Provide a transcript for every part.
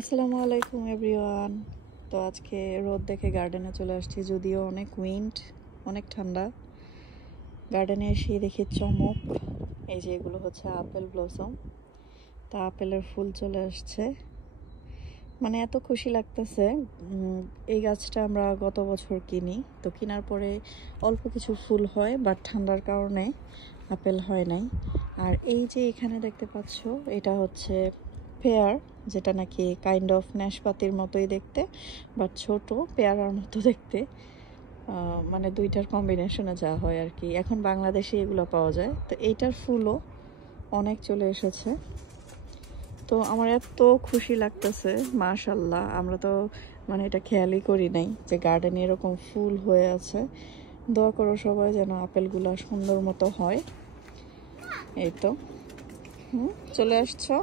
আসসালামু আলাইকুম এভরিওয়ান। তো আজকে রোদ দেখে গার্ডেনে চলে আসছি, যদিও অনেক উইন্ড, অনেক ঠান্ডা। গার্ডেনে এসে দেখি চমক, এই যে এগুলো হচ্ছে আপেল ব্লসম। তা আপেলের ফুল চলে আসছে, মানে এত খুশি লাগতেছে। এই গাছটা আমরা গত বছর কিনি, তো কেনার পরে অল্প কিছু ফুল হয়, বাট ঠান্ডার কারণে আপেল হয় নাই। আর এই যে এখানে দেখতে পাচ্ছ, এটা হচ্ছে পেয়ার, যেটা নাকি কাইন্ড অফ নাশপাতির মতোই দেখতে, বাট ছোট, পেয়ারার মতো দেখতে। মানে দুইটার কম্বিনেশনে যা হয় আর কি। এখন বাংলাদেশে এগুলো পাওয়া যায়, তো এইটার ফুলও অনেক চলে এসেছে। তো আমার এত খুশি লাগতেছে, মাশাল্লাহ। আমরা তো মানে এটা খেয়ালই করি নাই যে গার্ডেনে এরকম ফুল হয়ে আছে। দোয়া করো সবাই যেন আপেলগুলো সুন্দর মতো হয়। এই তো চলে আসছো,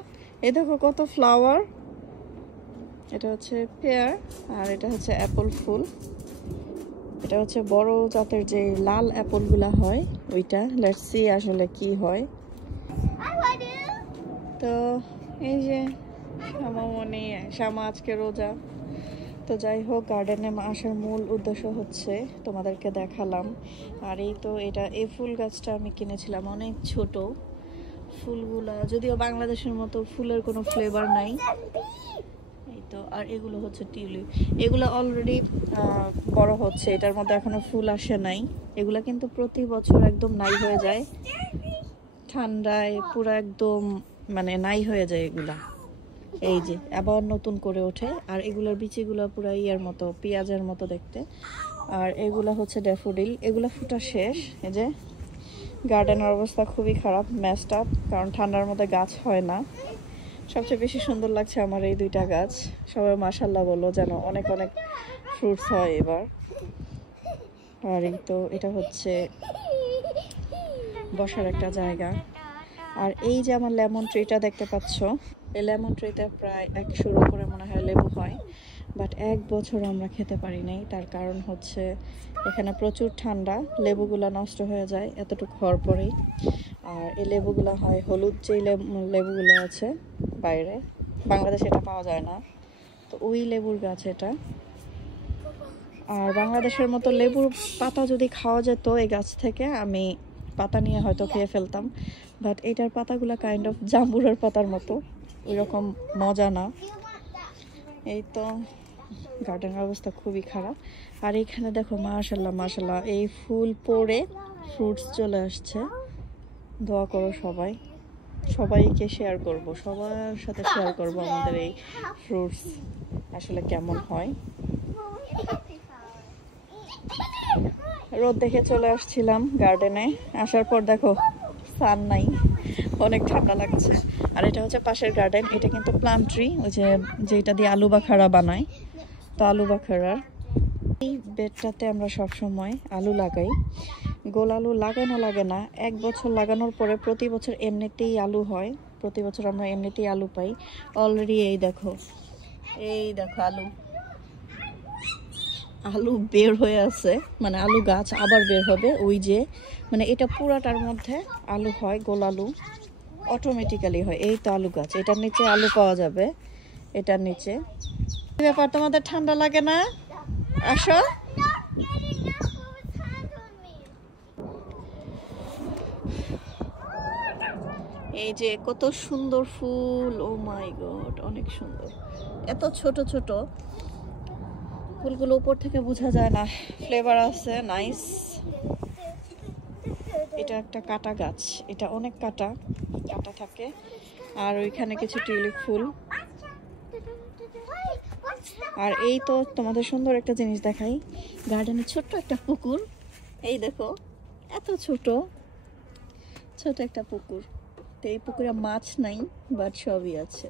এই দেখো কত ফ্লাওয়ার। এটা হচ্ছে পেয়ার, আর এটা হচ্ছে অ্যাপল ফুল। এটা হচ্ছে বড় জাতের যে লাল অ্যাপলগুলা হয় ওইটা। লেটস সি আসলে কি হয়। তো এই যে শ্যামামণি, শ্যামা আজকে রোজা। তো যাই হোক, গার্ডেনে আসার মূল উদ্দেশ্য হচ্ছে তোমাদেরকে দেখালাম। আর এই তো এই ফুল গাছটা আমি কিনেছিলাম, অনেক ছোট ফুলগুলা, যদিও বাংলাদেশের মতো ফুলের কোনো ফ্লেভার নাই। এই তো, আর এগুলো হচ্ছে টিউলিপ। এগুলো অলরেডি বড় হচ্ছে, এটার মধ্যে এখনো ফুল আসে নাই। এগুলা কিন্তু প্রতি বছর একদম নাই হয়ে যায়, ঠান্ডায় পুরো একদম মানে নাই হয়ে যায় এগুলা। এই যে আবার নতুন করে ওঠে, আর এগুলোর বিচিগুলো পুরো ইয়ার মতো, পেঁয়াজের মতো দেখতে। আর এগুলা হচ্ছে ড্যাফোডিল, এগুলা ফুটা শেষ। এই যে গার্ডেনের অবস্থা খুবই খারাপ, ম্যাসড আপ, কারণ ঠান্ডার মধ্যে গাছ হয় না। সবচেয়ে বেশি সুন্দর লাগছে আমার এই দুইটা গাছ। সবাই মাশাল্লাহ বলো, যেন অনেক অনেক ফ্রুটস হয় এবার। আর এই তো এটা হচ্ছে বসার একটা জায়গা। আর এই যে আমার লেমন ট্রিটা দেখতে পাচ্ছ, এই লেমন ট্রিতে প্রায় 100-র উপরে মনে হয় লেবু হয়, বাট এক বছর আমরা খেতে পারি নাই। তার কারণ হচ্ছে এখানে প্রচুর ঠান্ডা, লেবুগুলা নষ্ট হয়ে যায় এতটুকু হওয়ার পরেই। আর এই লেবুগুলা হয় হলুদ, যেই লেবুগুলো আছে বাইরে, বাংলাদেশে এটা পাওয়া যায় না। তো ওই লেবুর গাছ এটা। আর বাংলাদেশের মতো লেবুর পাতা যদি খাওয়া যেত এই গাছ থেকে, আমি পাতা নিয়ে হয়তো খেয়ে ফেলতাম। বাট এটার পাতাগুলো কাইন্ড অফ জাম্বুরার পাতার মতো, ওই রকম মজা না। এই তো গার্ডেনের অবস্থা খুবই খারাপ। আর এখানে দেখো মাশাল্লাহ মাশাল্লাহ, এই ফুল পড়ে ফ্রুটস চলে আসছে। দোয়া করো সবাই, সবাইকে শেয়ার করব, সবার সাথে শেয়ার করব আমাদের এই ফ্রুটস আসলে কেমন হয়। রোদ দেখে চলে আসছিলাম গার্ডেনে, আসার পর দেখো সান নাই, অনেক ঠান্ডা লাগছে। আর এটা হচ্ছে পাশের গার্ডেন, এটা কিন্তু প্লাম ট্রি, ওই যে যেটা দিয়ে আলু বাখারা বানায়, তো আলু বাখারার এই বেডটাতে আমরা সব সময় আলু লাগাই। গোল আলু লাগানো লাগে না, 1 বছর লাগানোর পরে প্রতি বছর এমনিতেই আলু হয়, প্রতি বছর আমরা এমনিতেই আলু পাই। অলরেডি এই দেখো আলু আলু বের হয়ে আছে, মানে আলু গাছ আবার বের হবে। ওই যে মানে এটা পুরাটার মধ্যে আলু হয়, গোল আলু অটোমেটিক্যালি হয়। এই তো আলু গাছ, এটার নিচে আলু পাওয়া যাবে, এটার নিচে। ব্যাপার, তোমাদের ঠান্ডা লাগে না? আসো। এই যে কত সুন্দর ফুল, ও মাই গড, অনেক সুন্দর। এত ছোট ছোট ফুলগুলো, উপর থেকে বোঝা যায় না, ফ্লেভার আছে, নাইস। এটা একটা কাটা গাছ, এটা অনেক কাটা থাকে। আর ওইখানে কিছু টিউলিপ ফুল। আর এই তো তোমাদের সুন্দর একটা জিনিস দেখাই, গার্ডেনে ছোট্ট একটা পুকুর। এই দেখো, এত ছোট ছোট একটা পুকুর। তো এই পুকুরে মাছ নাই, বাট সবই আছে।